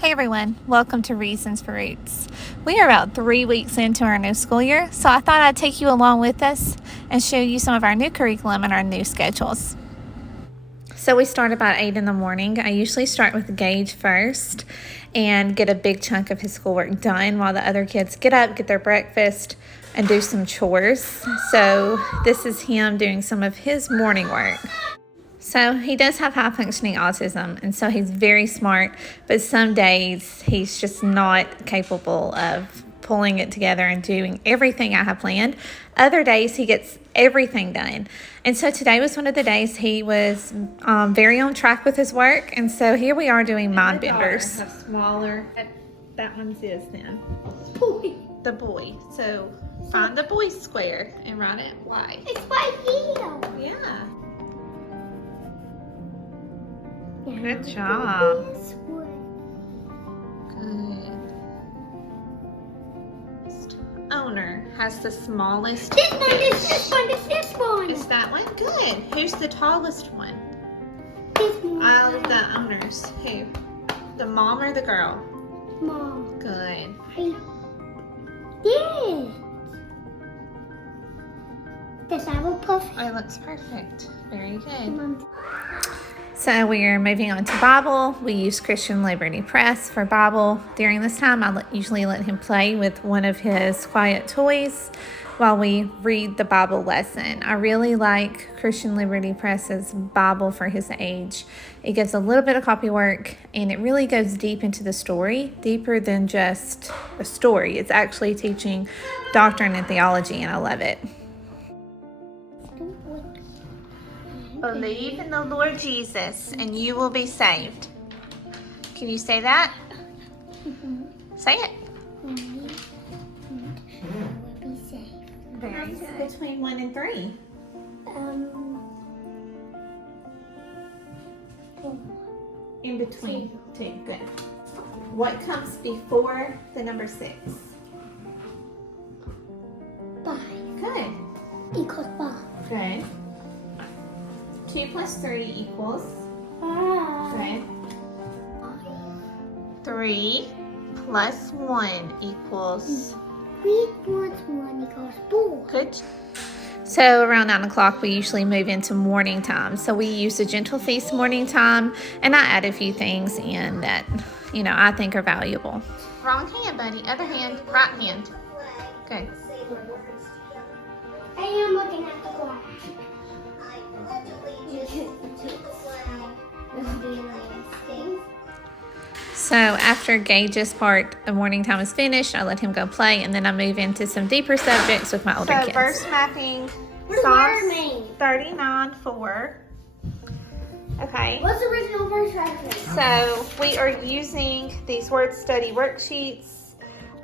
Hey everyone, welcome to Reasons for Roots. We are about 3 weeks into our new school year, so I thought I'd take you along with us and show you some of our new curriculum and our new schedules. So we start about 8 in the morning. I usually start with Gage first and get a big chunk of his schoolwork done while the other kids get up, get their breakfast, and do some chores. So this is him doing some of his morning work. So he does have high-functioning autism, and so he's very smart, but some days he's just not capable of pulling it together and doing everything I have planned. Other days he gets everything done. And so today was one of the days he was very on track with his work, and so here we are doing mind benders. Have smaller. That one's his then. Boy. The boy. So find the boy square and write it Y. It's right here. Yeah. Good job. Good. Owner has the smallest This one, fish. this one, this one. Is that one? Good. Who's the tallest one? This one. Out of the owners. Who? The mom or the girl? Mom. Good. I did. Does that look perfect? Oh, it looks perfect. Very good. Mom. So we are moving on to Bible. We use Christian Liberty Press for Bible. During this time, I usually let him play with one of his quiet toys while we read the Bible lesson. I really like Christian Liberty Press's Bible for his age. It gives a little bit of copy work, and it really goes deep into the story, deeper than just a story. It's actually teaching doctrine and theology, and I love it. Believe in the Lord Jesus and you will be saved. Can you say that? Say it. Very good. Between 1 and 3. 4. In between 2. Good. What comes before the number 6? 5. Good. Equals 5. Good. 2 plus 3 equals? 5. Good. 3 plus 1 equals? 3 plus 1 equals 4. Good. So around 9 o'clock, we usually move into morning time. So we use the Gentle Feast morning time, and I add a few things in that, I think are valuable. Wrong hand, buddy. Other hand, right hand. Good. I am looking at the glass. So after Gage's part of morning time is finished, I let him go play, and then I move into some deeper subjects with my older kids. Verse mapping, Psalms 39:4. Okay. What's the original verse reference? So we are using these word study worksheets.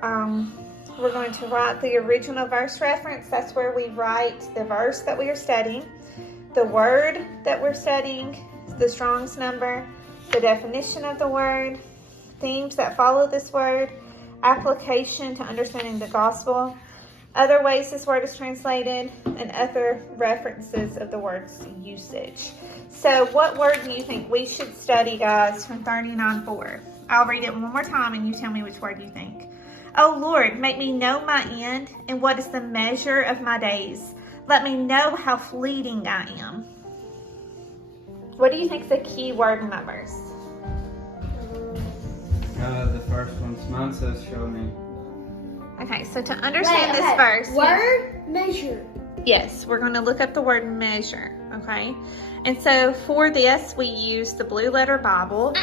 We're going to write the original verse reference. That's where we write the verse that we are studying, the word that we're studying, the Strong's number, the definition of the word, themes that follow this word, application to understanding the gospel, other ways this word is translated, and other references of the word's usage. So what word do you think we should study, guys, from 39:4? I'll read it one more time and you tell me which word you think. Oh Lord, make me know my end and what is the measure of my days. Let me know how fleeting I am. What do you think is the key word in that verse? The first one. Mine says show me. Okay, so to understand this verse. Word, measure. Yes, we're going to look up the word measure, okay? And so for this, we use the Blue Letter Bible.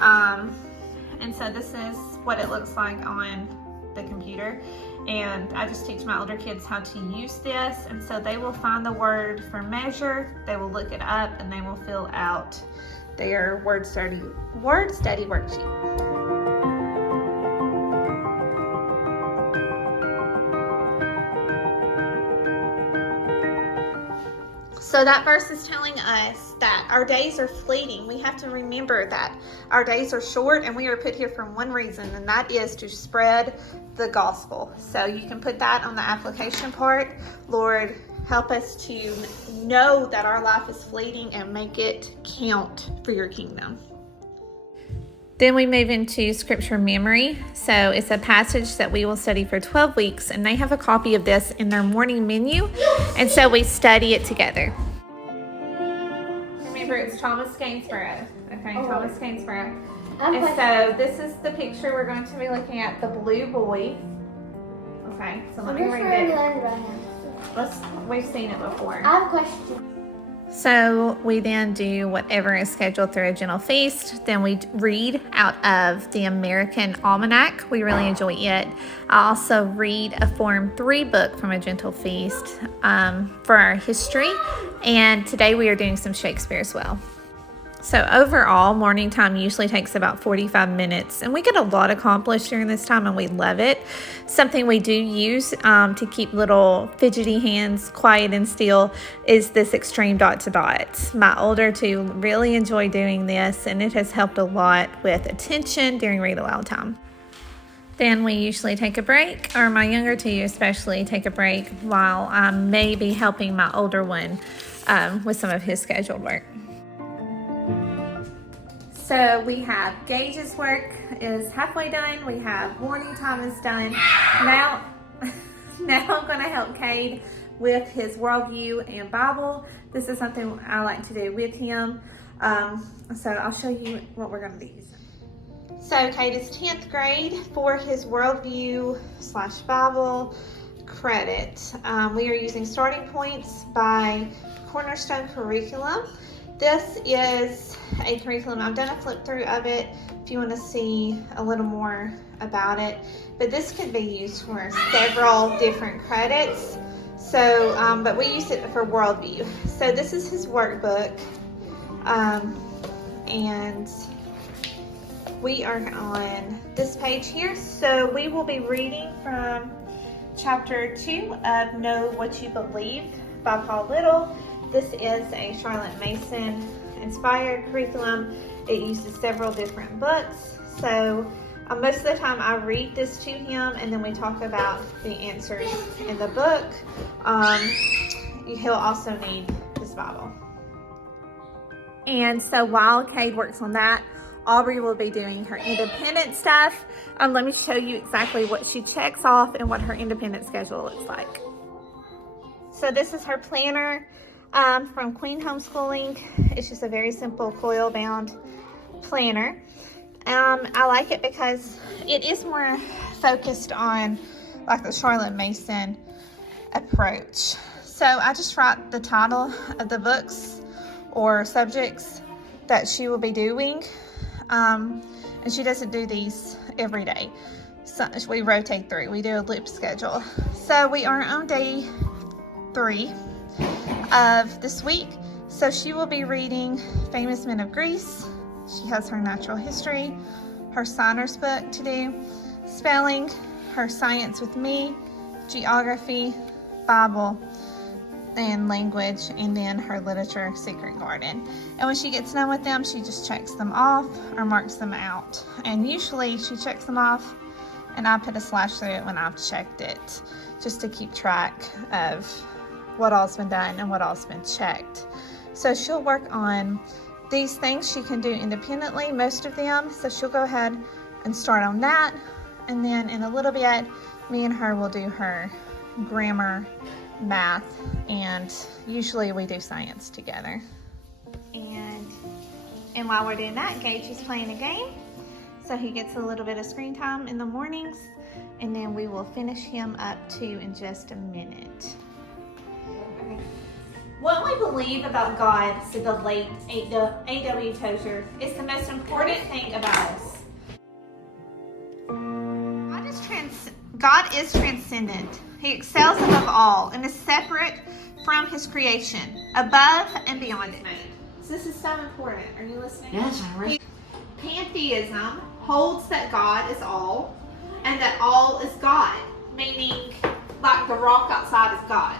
And so this is what it looks like on the computer. And I just teach my older kids how to use this. And so they will find the word for measure, they will look it up, and they will fill out their word study worksheet. So that verse is telling us that our days are fleeting. We have to remember that our days are short, and we are put here for one reason, and that is to spread the gospel. So you can put that on the application part. Lord, help us to know that our life is fleeting and make it count for your kingdom. Then we move into scripture memory. So it's a passage that we will study for 12 weeks, and they have a copy of this in their morning menu, and so we study it together. Remember, it's Thomas Gainsborough. Okay, Thomas Gainsborough. And so this is the picture we're going to be looking at, the blue boy. Okay, so let me read it. We've seen it before. I have a question. So we then do whatever is scheduled through a gentle feast. Then we read out of the American Almanac. We really enjoy it. I also read a Form 3 book from a gentle feast for our history. And today we are doing some Shakespeare as well. So overall, morning time usually takes about 45 minutes, and we get a lot accomplished during this time, and we love it. Something we do use to keep little fidgety hands quiet and still is this extreme dot to dot. My older two really enjoy doing this, and it has helped a lot with attention during read aloud time. Then we usually take a break, or my younger two especially take a break while I may be helping my older one with some of his scheduled work. So we have Gage's work is halfway done. We have morning time is done. Now I'm going to help Cade with his worldview and Bible. This is something I like to do with him. So I'll show you what we're going to use. So Cade is 10th grade for his worldview / Bible credit. We are using Starting Points by Cornerstone Curriculum. This is a curriculum. I've done a flip through of it if you want to see a little more about it. But this could be used for several different credits. So, but we use it for worldview. So this is his workbook. And we are on this page here. So we will be reading from chapter 2 of Know What You Believe by Paul Little. This is a Charlotte Mason inspired curriculum. It uses several different books. So most of the time I read this to him, and then we talk about the answers in the book. He'll also need his Bible. And so while Cade works on that, Aubrey will be doing her independent stuff. Let me show you exactly what she checks off and what her independent schedule looks like. So this is her planner. From Queen Homeschooling. It's just a very simple foil bound planner. I like it because it is more focused on like the Charlotte Mason approach. So I just write the title of the books or subjects that she will be doing, and she doesn't do these every day. So we rotate through. We do a loop schedule. So we are on day 3 of this week. So she will be reading Famous Men of Greece. She has her natural history, her signer's book to do, spelling, her science with me, geography, Bible, and language, and then her literature secret garden. And when she gets done with them, she just checks them off or marks them out. And usually she checks them off and I put a slash through it when I've checked it, just to keep track of what all's been done and what all's been checked. So she'll work on these things she can do independently, most of them. So she'll go ahead and start on that. And then in a little bit, me and her will do her grammar, math, and usually we do science together. And while we're doing that, Gage is playing a game. So he gets a little bit of screen time in the mornings, and then we will finish him up too in just a minute. What we believe about God, said the late A.W. Tozer, is the most important thing about us. God is transcendent. He excels above all and is separate from his creation, above and beyond it. So this is so important. Are you listening? Yes, I'm right. Pantheism holds that God is all and that all is God, meaning like the rock outside is God.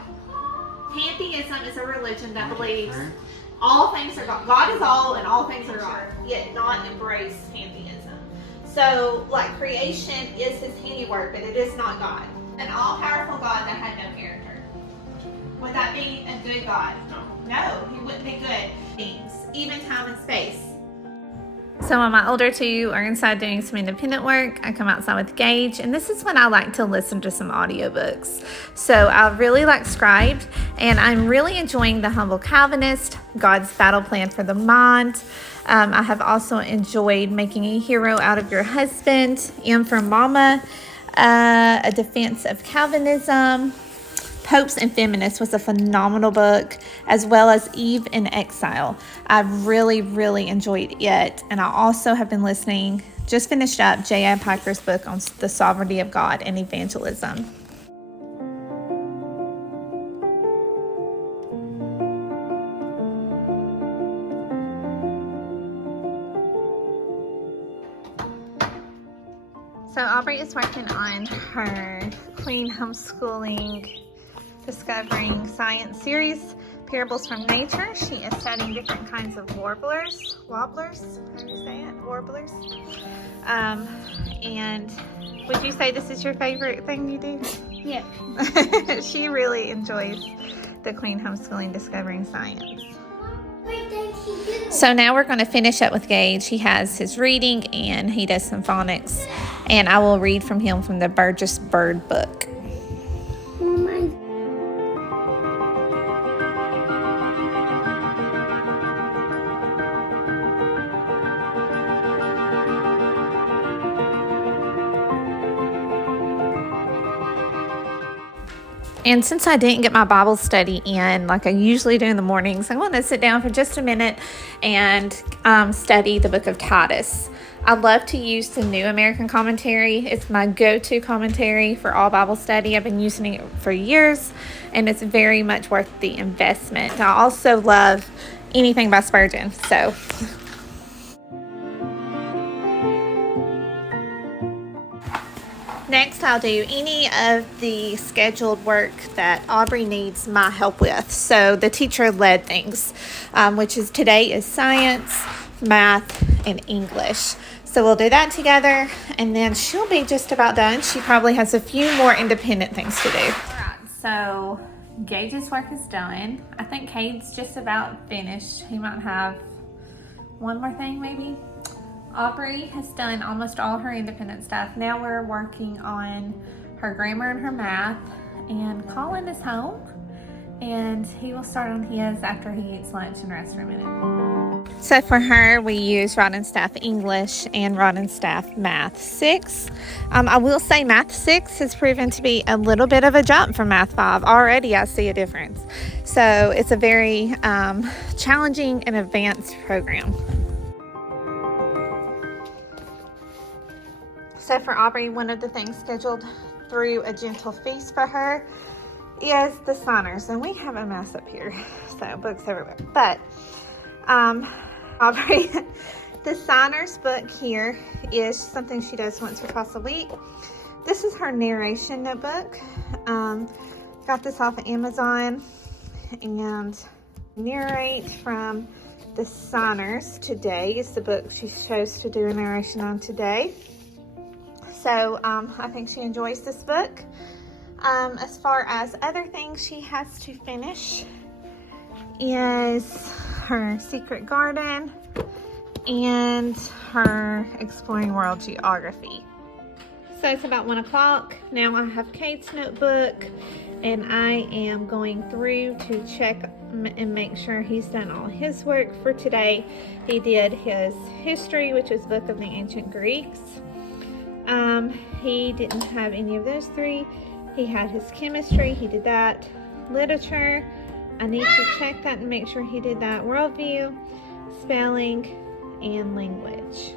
Pantheism is a religion that believes all things are God. God is all and all things are God, yet not embrace pantheism. So, like, creation is his handiwork, but it is not God. An all-powerful God that had no character. Would that be a good God? No, he wouldn't be good. Things, even time and space. So while my older two are inside doing some independent work, I come outside with Gage, and this is when I like to listen to some audiobooks. So I really like Scribed, and I'm really enjoying The Humble Calvinist, God's Battle Plan for the Mind. I have also enjoyed Making a Hero Out of Your Husband, M for Mama, A Defense of Calvinism. Popes and Feminists was a phenomenal book, as well as Eve in Exile. I really, really enjoyed it. And I also have been listening, just finished up J.I. Packers book on the sovereignty of God and evangelism. So Aubrey is working on her Queen Homeschooling Discovering Science series, Parables from Nature. She is studying different kinds of warblers, how do you say it? Warblers. And would you say this is your favorite thing you do? Yeah. She really enjoys the Queen Homeschooling Discovering Science. So now we're going to finish up with Gage. He has his reading and he does some phonics, and I will read from him from the Burgess Bird book. And since I didn't get my Bible study in like I usually do in the mornings, I want to sit down for just a minute and study the book of Titus. I love to use the New American Commentary. It's my go-to commentary for all Bible study. I've been using it for years, and it's very much worth the investment. I also love anything by Spurgeon, so... Next, I'll do any of the scheduled work that Aubrey needs my help with. So the teacher-led things, which is today is science, math, and English. So we'll do that together, and then she'll be just about done. She probably has a few more independent things to do. All right, so Gage's work is done. I think Cade's just about finished. He might have one more thing maybe. Aubrey has done almost all her independent stuff. Now we're working on her grammar and her math, and Colin is home, and he will start on his after he eats lunch and rests for a minute. So for her, we use Rod and Staff English and Rod and Staff Math 6. I will say Math 6 has proven to be a little bit of a jump from Math 5. Already I see a difference. So it's a very challenging and advanced program. So for Aubrey, one of the things scheduled through A Gentle Feast for her is the signers. And we have a mess up here, so books everywhere. But Aubrey, the signers book here is something she does once or twice a week. This is her narration notebook. Got this off of Amazon, and narrate from the signers today is the book she chose to do a narration on today. So I think she enjoys this book. As far as other things she has to finish is her Secret Garden and her Exploring World Geography. So it's about 1 o'clock. Now I have Kate's notebook, and I am going through to check and make sure he's done all his work for today. He did his history, which was Book of the Ancient Greeks. He didn't have any of those three. He had his chemistry, he did that. Literature, I need to check that and make sure he did that. Worldview, spelling, and language.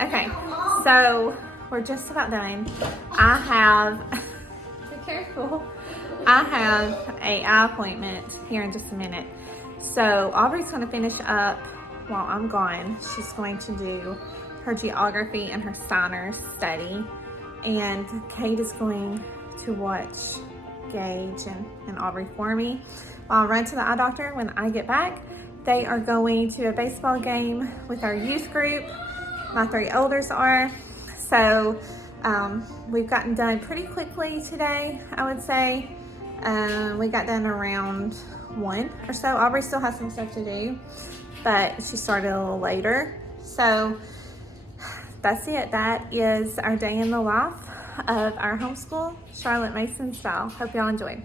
Okay, so we're just about done. I have, be careful, I have an eye appointment here in just a minute. So Aubrey's going to finish up while I'm gone. She's going to do her geography and her signers study, and Kate is going to watch Gage and Aubrey for me while I run to the eye doctor. When I get back, they are going to a baseball game with our youth group. My 3 elders are. So we've gotten done pretty quickly today, I would say. We got done around 1 or so. Aubrey still has some stuff to do. but she started a little later. So that's it. That is our day in the life of our homeschool, Charlotte Mason style. Hope y'all enjoyed.